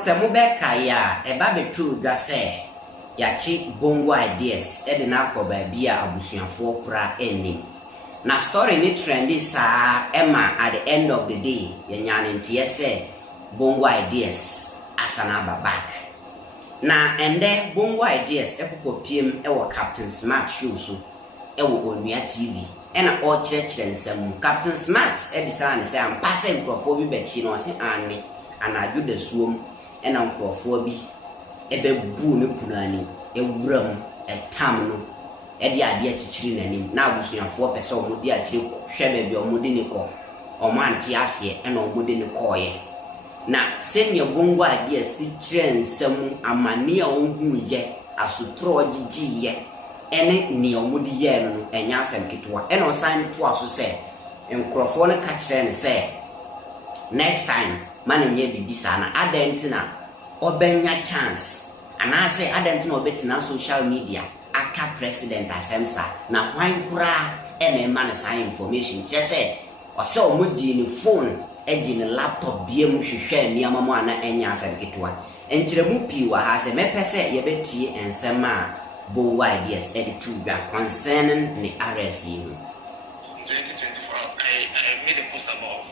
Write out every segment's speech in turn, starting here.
Semubeka ya ebabetu dwase yachi Bongo Ideas ede na akọba bia abusuafo kura enim na story ni trendy sa ema at the end of the day yanyane ntie se Bongo Ideas asana back na ende Bongo Ideas epopopiem ewo Captain Smart show so ewo Onua TV ena o kyerɛkyerɛ nsɛm Captain Smart ebisa ne se ampase nkrofo bi bɛchi no se ane anadwo da suom ena nkrofo bi ebebu ne punani ewuram etam no ede ade achichiri nanim na abusuafo pese omudi achire hwebe bi omudi ne kɔ omanti ase ena omudi ne kɔye na senya Bongo Ideas si kyerɛ nsɛm amane a onhu ye asotro ogigiye ene ni omudi ye no enya asɛm ketewa ena osan to aso sɛ nkrofo ne ka kyerɛ ne sɛ next time manenye bibisa na adentina obenya chance anase adentina obetina social media aka president asemsa na kwan kura ene man sign information chese ose omudi ni phone eji ni laptop biem hwehwe niamama mu ana enya asabeketwa enkyeremu pi wa ha se mepese yebetie ensema Bongo Ideas editu ga concerning the arrest in 2024 I made a post about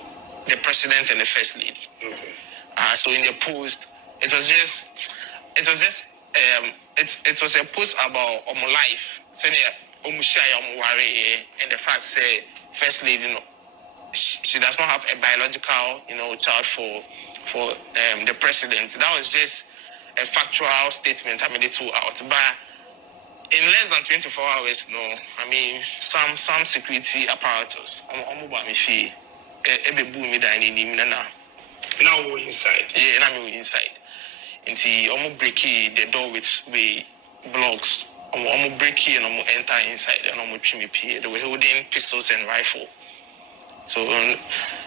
the president and the first lady. Okay. So in the post, it was a post about life, saying and the fact say first lady, she does not have a biological, child for the president. That was just a factual statement. I made it 2 out, but in less than 24 hours, some security apparatus, now we're inside. Yeah, now we're inside. Until I'm breaking the door with blocks. I'm breaking and I'm enter inside and I'm trim P. They were holding pistols and rifle. So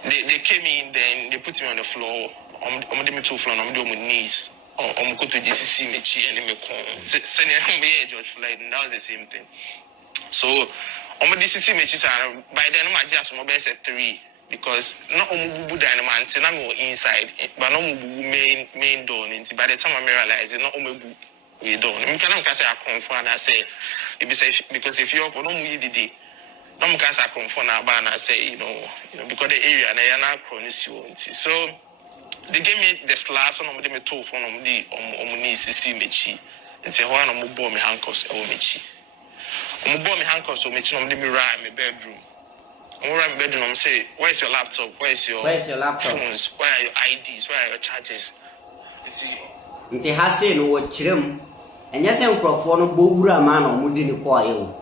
they came in, then they put me on the floor. I'm doing 2 floor. I'm doing my knees. I'm going to DCC and me send George Floyd, and that was the same thing. So I'm going to DCC by then I'm just my best at 3. Because not only dynamite, I'm inside, but no main door. By the time I realize it, not only we don't. I can't say I confront. I say, because if you're for no more day, no more can say I confront. I say, because the area they are not chronic. So they gave me the slabs and they me told for the knees to see me chi. And say, why no more bomb me handcuffs or me chi. Bomb me handcuffs or me chi. No me right my bedroom. I'm around bedroom. I'm say, where's your laptop? Where's your laptop? Phones? Where are your IDs? Where are your charges? Nti hase no wo kyerem. Enya se nkrofo no bowura ma na omudi ni kwaye o.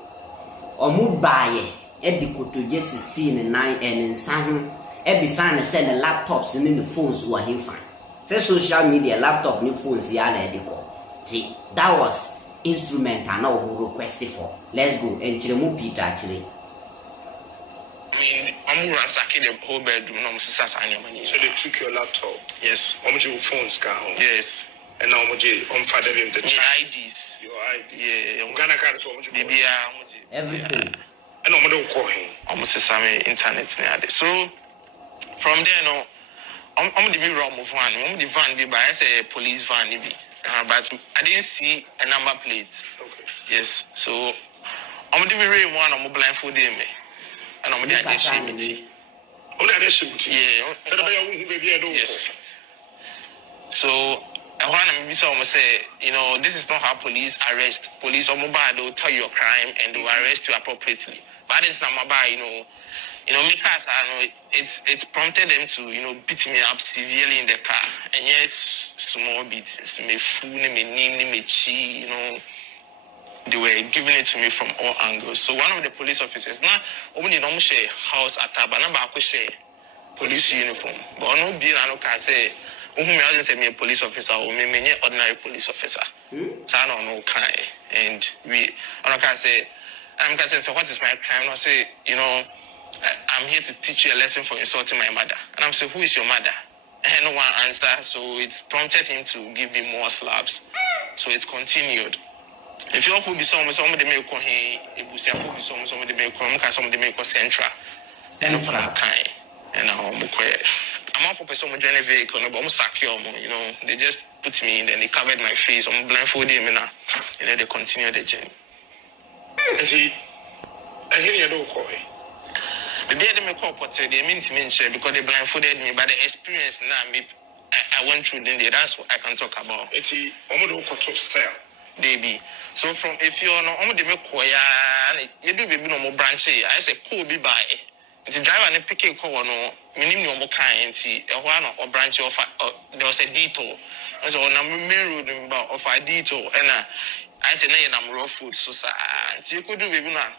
Omu baaye e di kotoje sisi ne nan en nsa ho e bisa ne se ne laptops ne ne phones wo himfa. Say social media laptop ne phones ya na e di ko. Ti that was instrumental na wo request for. Let's go. Enkyeremu Peter akire. I'm ransacking the whole bedroom. So they took your laptop? Yes. How much your phones car? Yes. And how much on father them the IDs? Your ID? Yeah. I'm gonna card for much. Everything. And I'm gonna call him. Almost the same internet now. So from there, I'm the big room of van. I'm the van be by a police van, but I didn't see a number plate. Okay. Yes. So I'm the very one. I'm blindfolded me. And I'm the captivity. Yeah. Yes. So I want to say, this is not how police arrest. Police or mobile, they'll tell you your crime and they will arrest you appropriately. But it's not mobile, because it's prompted them to, beat me up severely in the car. And yes, small beats, me fool, me name, me chi, They were giving it to me from all angles. So one of the police officers, now, only don't share house at Tabana, but share police uniform. But no be I can say, me a police officer or me ordinary police officer. So I don't know kind. And I can say, so what is my crime? I say, I'm here to teach you a lesson for insulting my mother. And I'm saying, who is your mother? And no one answer. So it prompted him to give me more slaps. So it continued. If you offer be some of the make he will say some of the make some of the make central. And now I'm out for person who join a vehicle, but I'm secure, you know. They just put me in, then they covered my face. I'm blindfolded, and then they continue the journey. See, I hear you don't call it. Maybe they make up what they mean to me because they blindfolded me, but the experience now, I went through then. That's what I can talk about. It's almost cut off cell. Baby. So from if you're no, I'm the make you do baby no more branch. I say cool be by. The driver and pick a call no, minimum no more kind. A one or branch of there was a detour. And so on a main road of a detour, and I said, "No, I'm raw food." So you could do baby now.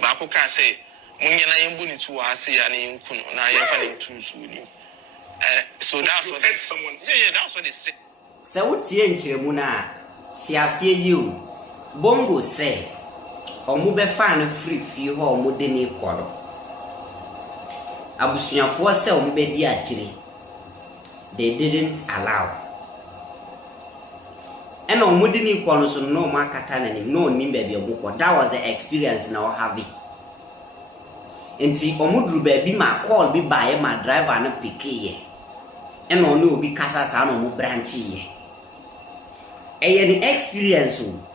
But I can say. So that's what someone said. Yeah, that's what they say. So what you you Bongo say or move fan free few or mudeni quarrel. Abusian for sell mubedi actually. They didn't allow. And on mudeni quarrel so no markatan no nimbe book. That was the experience now having. Enti omudru baby ma call bi bae ma driver na pick ye e no no obi kasa sa no mo branch ye e the experience o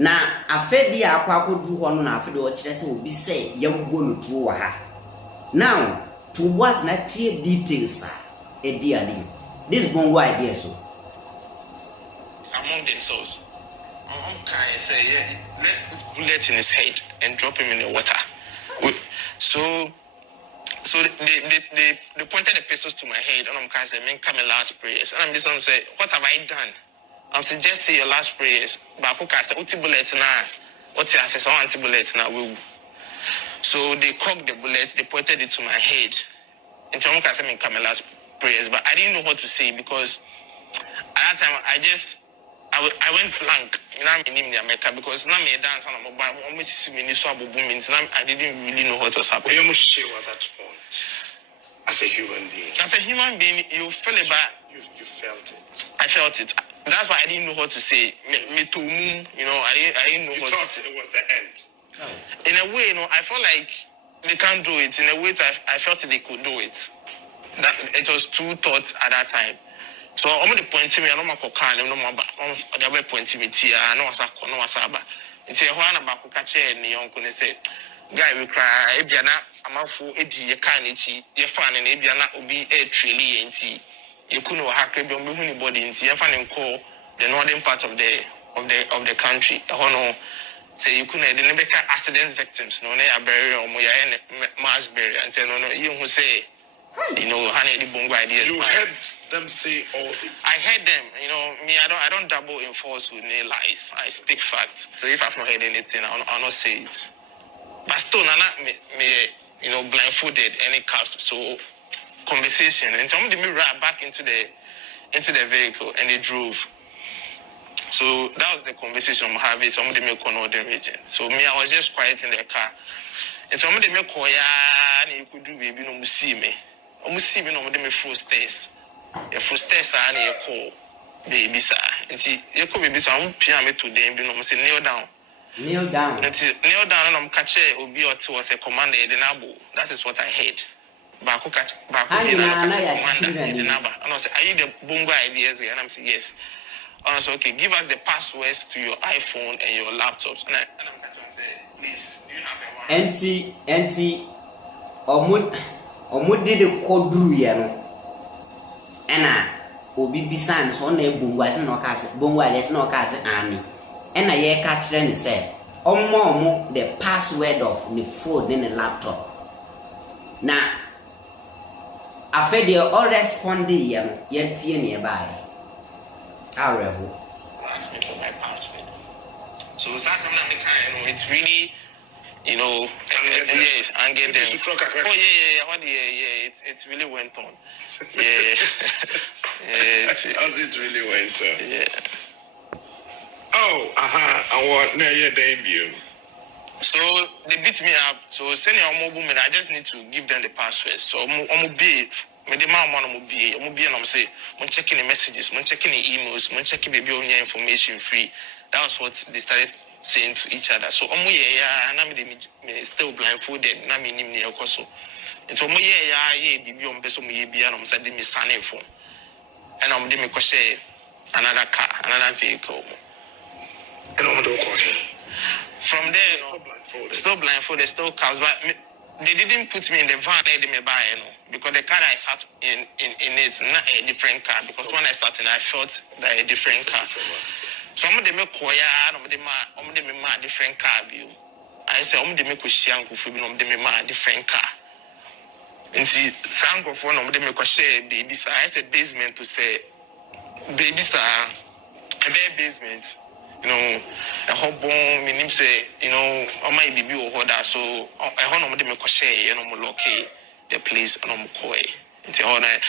na afedi akwakodu ho no na afedi o kire se obi say yambo no tuo wa ha now to was na tie details e dia ni this Bongo Ideas so among themselves can say yeah, let's put bullet in his head and drop him in the water. So they pointed the pistols to my head, and I'm kind of saying, "Come my last prayers." And I'm just saying, "What have I done?" I'm saying, "Just say your last prayers." But I say, "What bullet now? What I say, anti bullet now?" So they cocked the bullet, they pointed it to my head, and so I'm kind of saying, "Come my last prayers." But I didn't know what to say because at that time I went blank. I because now me dance on mobile. I didn't really know what was happening. You must share at that point. As a human being. As a human being, you feel it, but you felt it. I felt it. That's why I didn't know what to say. Me to move, you know, I didn't know what to say. It was the end. No. In a way, you know, I felt like they can't do it. In a way, I felt they could do it. That it was two thoughts at that time. So I'm going to point to me. I don't know what kind. No more. The way point to me. I know what's up. No what's up. It's a one about who catch it. And the uncle say, "Guy, we cry. Ebiana, I'm out for Eddie. You can't eat. You're fine. And Ebiana will be a trilly and tea. You couldn't hack your body in tea. You're fine and call the northern part of the country. I don't know. Say you couldn't. They never catch accident victims. No, they are buried or mass burial. And say no. You who say, you know, honey, the Bongo Ideas. You heard them say all this. I heard them. You know, me, I don't double in falsehood, no lies. I speak facts. So if I've not heard anything, I'll not say it. But still, Nana, me, you know, blindfolded any caps. So conversation, and somebody me right back into the vehicle, and they drove. So that was the conversation I'm having. Somebody me call the region. So me, I was just quiet in the car. And somebody me call and you could do baby no see me. I'm see me no me full stairs. Your full stairs are near call baby sir. And see you could be some piano to them. You know, say kneel down. Kneel down. Kneel down and I'm catching Obi or two as a commander in the Nabu. That is what I heard. Baku catch Baku commander in the Naba. And I say, are you the Bongo Ideas? And I'm saying yes. And I said, okay, give us the passwords to your iPhone and your laptops. And I'm catching saying, please, do you have a one? Enti omudi de kodru ye no ena obi bisan so na Bongo ase no ka ase Bongo Ideas no ka ase ani ena ye ka kire ni say omo the password of the phone and the laptop na afede all respond ye no ye tie ne bae areho ask me for my password. So that's something it's really, you know, yes, and get them. Oh yeah. It really went on. Yeah. As it really went on. Yeah. Oh, I want now your debut. So they beat me up. So send your mobile man. I just need to give them the password. So I'm be. Me the man want to be. I'm be and I'm say, I'm checking the messages, I'm checking the emails, I'm checking the bill information free. That was what they started saying to each other. So I'm and I'm still blindfolded. Na me nim near koso. And so, ye be on Peso, ye be on Saturday, Miss Sunny phone. And I'm doing another car, another vehicle. And I'm doing from there, still blindfolded, still cars, but they didn't put me in the van they may buy, because the car I sat in it, not a different car, because when I sat in, I felt that a different car. Some of them make choir, some of them are different car view. I say, some of them make Kushian, some of them are different car. And see, some of them make a share babies. I said basement to say, babies are a bare basement. A whole bone, meaning say, I might be or that. So I want to make a share, locate the place and I'm coy. It's all that.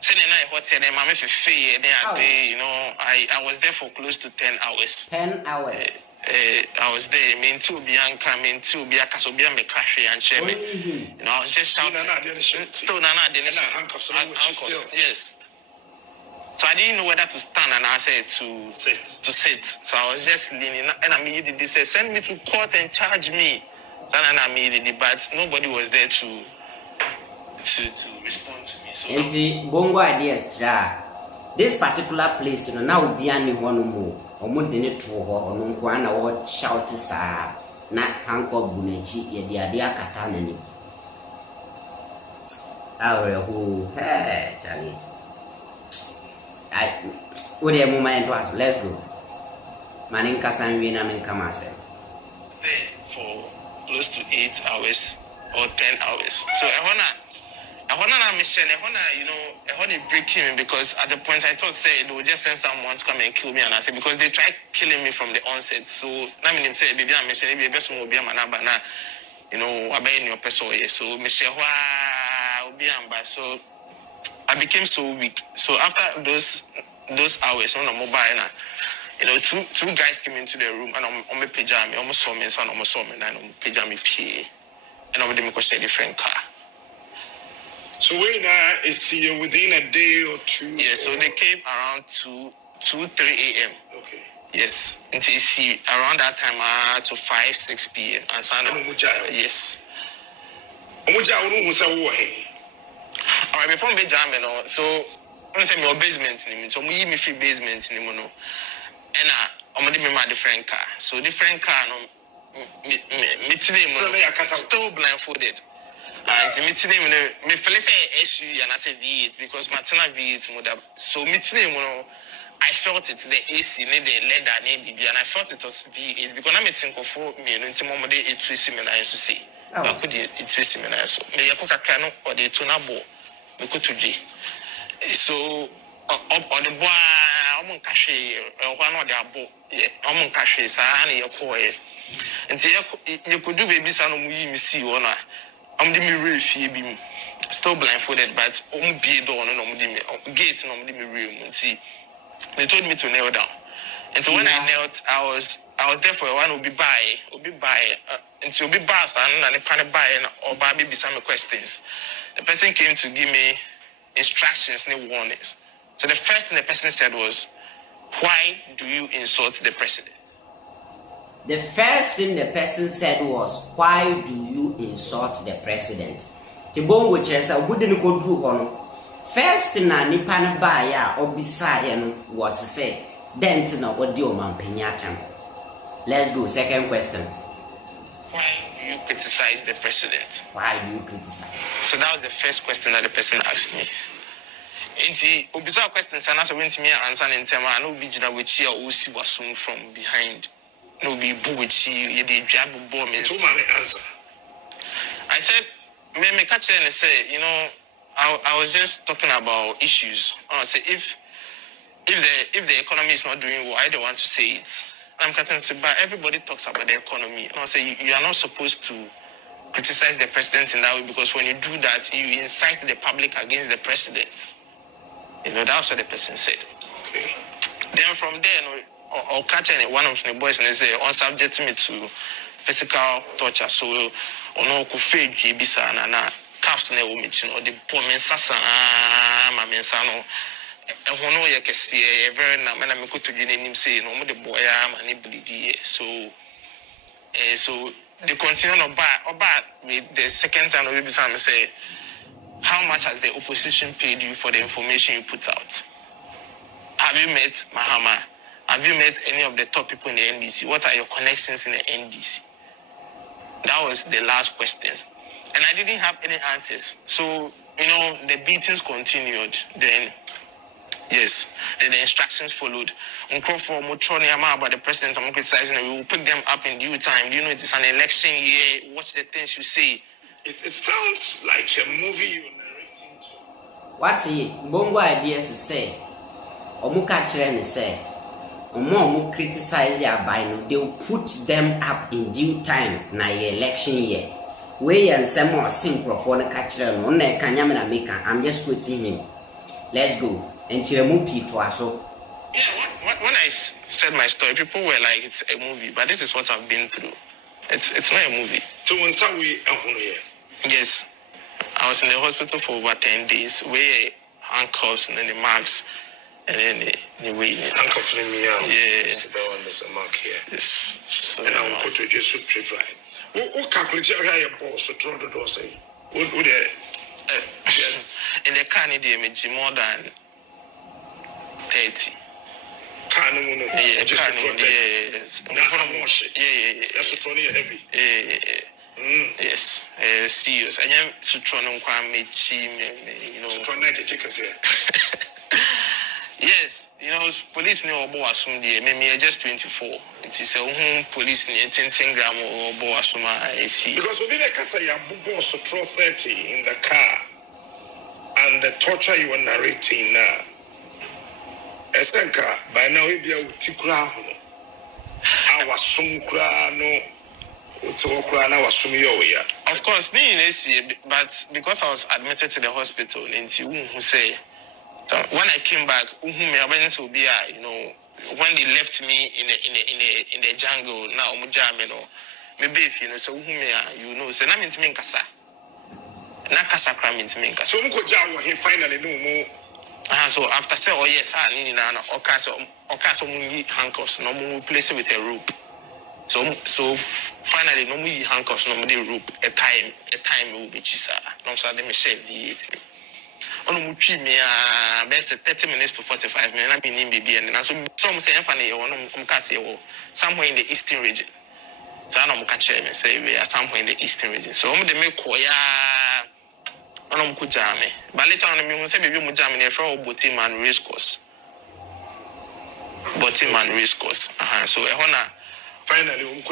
Sitting in a hotel, I'm a fee, I was there for close to 10 hours. 10 hours. I was there, mean to be coming to be a Casobia McCashy and Sherman. I was just shouting, still Nana didn't yes. So I didn't know whether to stand, and I said to sit. So I was just leaning, and I immediately said, "Send me to court and charge me." Then I immediately, but nobody was there to respond to me. So and Bongo Ideas, this particular place, now be any one more, or more than it true, or no one or shout sa na hanko bunechi, ye dia katanani. Our who, hey, Charlie. What a moment was. Let's go. Maninka Sanwina Minka myself. Stay for close to 8 hours or 10 hours. So I wanna mission. I wanna break him because at the point I thought say they would just send someone to come and kill me, and I said because they tried killing me from the onset. So now me say baby I mission be best will be a manabana. I in your person. So Michelle so I became so weak. So after those hours on the mobile, two guys came into the room and on my pajama, almost saw me, and almost saw me, and on pajama PA, and over them because a different car. So when is within a day or two? Yeah, so they came around 3 a.m. Okay. Yes, until see around that time to 5, 6 p.m. and Sunday. Yes. Alright, before me jam, so I'm saying my basement, so we me free basement, and I'm gonna be my different car. So different car, me still blindfolded. And me today, me feel say SU and I say V8 because my tina V8 mother. So me today, I felt it the AC, the leather, and I felt it was V8 because I'm think of me into mom day it was similar to see. I could it was similar. So me yakoka kano or the tunabo. So on the boy, I'm on cash, one of the abo, I'm on cash, and your boy. And so you could do baby son of me, see one. I'm the mirror, still blindfolded, but be a door and gate and the room and see. They told me to kneel down. And so when I knelt, I was there for a while, will be by, until be bass and a panic buy or buy maybe some questions. The person came to give me instructions, no warnings. So the first thing the person said was, "Why do you insult the president?" The first thing the person said was, "Why do you insult the president?" Tibongo chesa wouldn't go through on. First na nipa na ba ya obisa ya no was say, "Dent na odi o man penyatam." Let's go. Second question. Why do you criticize the president? Why do you criticize? So that was the first question that the person asked me. Enti obisa questions and answer went to me answer in term and no be jina with here or see was soon from behind. No be boo with you the jab bomb answer. I said me catch and say, I was just talking about issues. I say if the economy is not doing well, I don't want to say it. I'm content to, but everybody talks about the economy. And I say you are not supposed to criticize the president in that way because when you do that, you incite the public against the president. That's what the person said. Okay. Then from there, I'll catch one of the boys and they say, on subject me to physical torture. So, no kufe bisa na cuffs na umichi or the poor mensasa ma mensano. Hono ye kesi very na me ko to dwene nim say no mo de boy am ani bleed. So So they continue about with the second time we say, how much has the opposition paid you for the information you put out? Have you met Mahama? Have you met any of the top people in the NDC? What are your connections in the NDC? That was the last questions. And I didn't have any answers. So, the beatings continued. Then, yes, then the instructions followed. About the president, I'm criticizing, we will pick them up in due time. Do you know it is an election year? Watch the things you say. It sounds like a movie you're narrating to. What's it? Bongo Ideas say, Omuka Chirene say, Omo criticize their bino, they'll put them up in due time na election year. We and some more simple for the catcher, I'm just quoting him. Let's go. And Chiramupi to us. When I said my story, people were like, it's a movie, but this is what I've been through. It's not a movie. So when we yes, I was in the hospital for over 10 days. We handcuffs and then the marks and then the way. Handcuffing me out. Yeah. Sit down, there's a mark here. Yes. So, and I'll go to your suit prepare. What calculate your boss or throw the door say? What would yes. In the Canada, more than 30. Yeah, just yes. Yeah. That's what heavy. Yes, serious. I am Sutronon Kwame Chim, Yes, police know about Asum, maybe just 24. It is a home police near 10 gram or Boasuma, I see. Because we did a Casa Yabubo Sutro 30 in the car and the torture you were narrating now. Esenka, by now we be a Tikra. Our Sumkra no. Of course, being AC, but because I was admitted to the hospital, who say, so when I came back, when they left me in the jungle, now maybe if so so na mean to me kasa, na kasa cram mean to me kasa. So he finally no more. So after say oh yes, I handcuffs, no more place with a rope. So finally, no more handcuffs, no more rope. A time will be chisa. No, so they may share the 8. On me, best 30 minutes to 45 minutes. I've been in baby, and some say, funny, or somewhere in the eastern region. So I don't catch them and say we are somewhere in the eastern region. So I'm the make koya. I don't kujame. But later on, we say baby mujame. They're from Botim and race course. So a honor. Finally,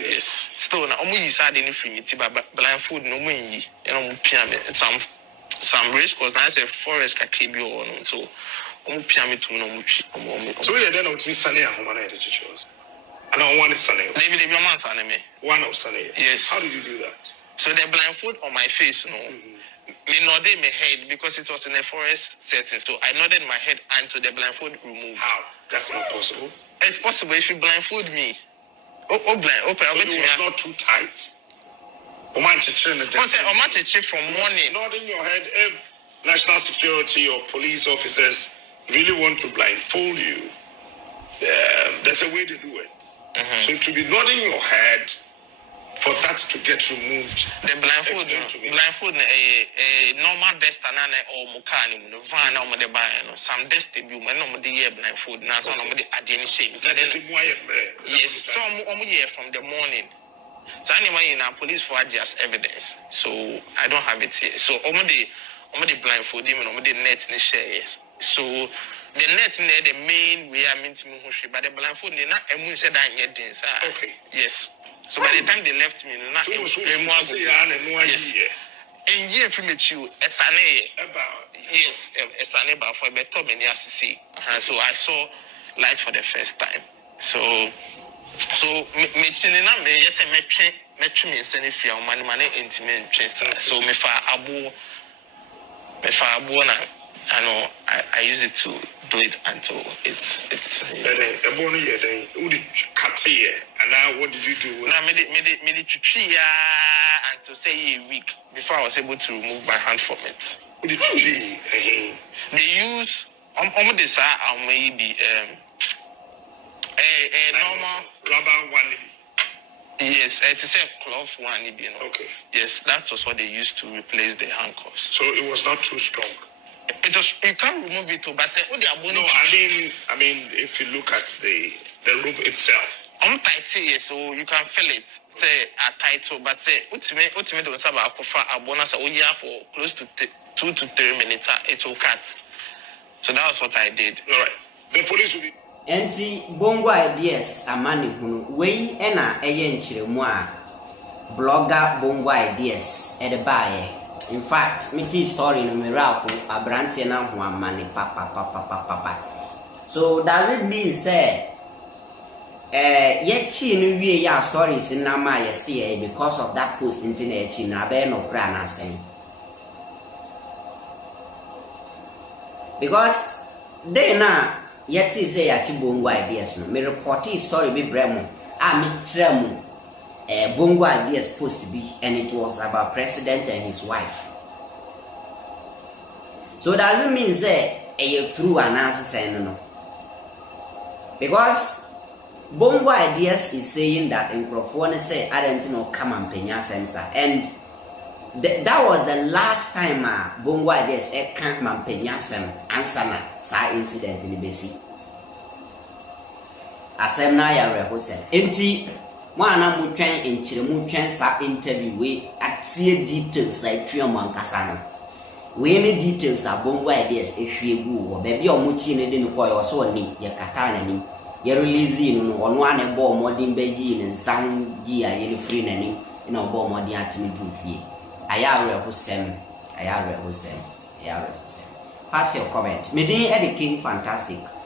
yes. So now, sad any free but blindfold no way. Some race course. Now, say forest kakibio or so. Piame to no much. So you're then out with Sunny and Homana teachers. And I want Sunny. Maybe the man Sunny. One of Sunny. Yes. How did you do that? So the blindfold on my face, me nodded my head because it was in a forest setting. So I nodded my head until the blindfold removed. How? That's not possible. It's possible if you blindfold me. So it was not too tight. From morning. Not in your head, if national security or police officers really want to blindfold you, there's a way to do it. Mm-hmm. So to be nodding your head for that to get removed. The blindfold, a normal destanane or mukani, van or the buy, some destiny, and the blindfold, now some of the adjacent shape. Yes, some year from the morning. So anyway, in our police for just evidence. So I don't have it here. So the blindfold, even the net in the shares. So the net in there, the main way I mean to me, but the blindfold, they're not a said I get this. Okay. Yes. So by the time they left me, not yes. And year premature, yes, it's an about for better than to see. So I saw light for the first time. So me chinina me yes me me send if you money intimate tracer. So me fa abu na I know I use it to do it until it's a bonny year then would cut here and now what did you do? Now made it to 3 years until say a week before I was able to remove my hand from it. What did you do? They use this maybe a normal rubber one Yes, it's a cloth one, you know. Okay. Yes, that was what they used to replace the handcuffs. So it was not too strong. It was, you can't remove it, but say, oh, they are No, I mean, if you look at the rope itself. I'm tight, so you can feel it. Say a tight, but say, ultimate don't have Akufo Addo so we have for close to 2 to 3 minutes. It will cut. So that was what I did. All right. The police will be. Enti Bongo Ideas amani hunu wei ena eye nchiremu a blogger Bongo Ideas edebaye. In fact, me tea story no miracle abrante na ho amane papa. So does it mean say yechi no wie ya stories na ma ye see because of that post internet yechi na be no kra na sen? Because they na yet is a Bongo Ideas no me report story be bremo me tremu Bongo Ideas post be, and it was about president and his wife. So doesn't mean say a true answer no, because Bongo Ideas is saying that in Crawford say I don't know come and penya sensor, and that was the last time Bongo Ideas come and penya sem answer na sa incident in the basic. Asem na ya reho se enti mo ana mo twen enchire mo twen sa interview we atie details I twa mo ankasa no we ne details Bongo Ideas ehwe gu wo ba bia o mo chi ne de ne koyo so oni ye kata na nim ye release no ono ane bo modin ba yi ne nsan yi a ye free na nim na bo modin atimi du fie aya reho sem pass your comment me din Eddie King fantastic.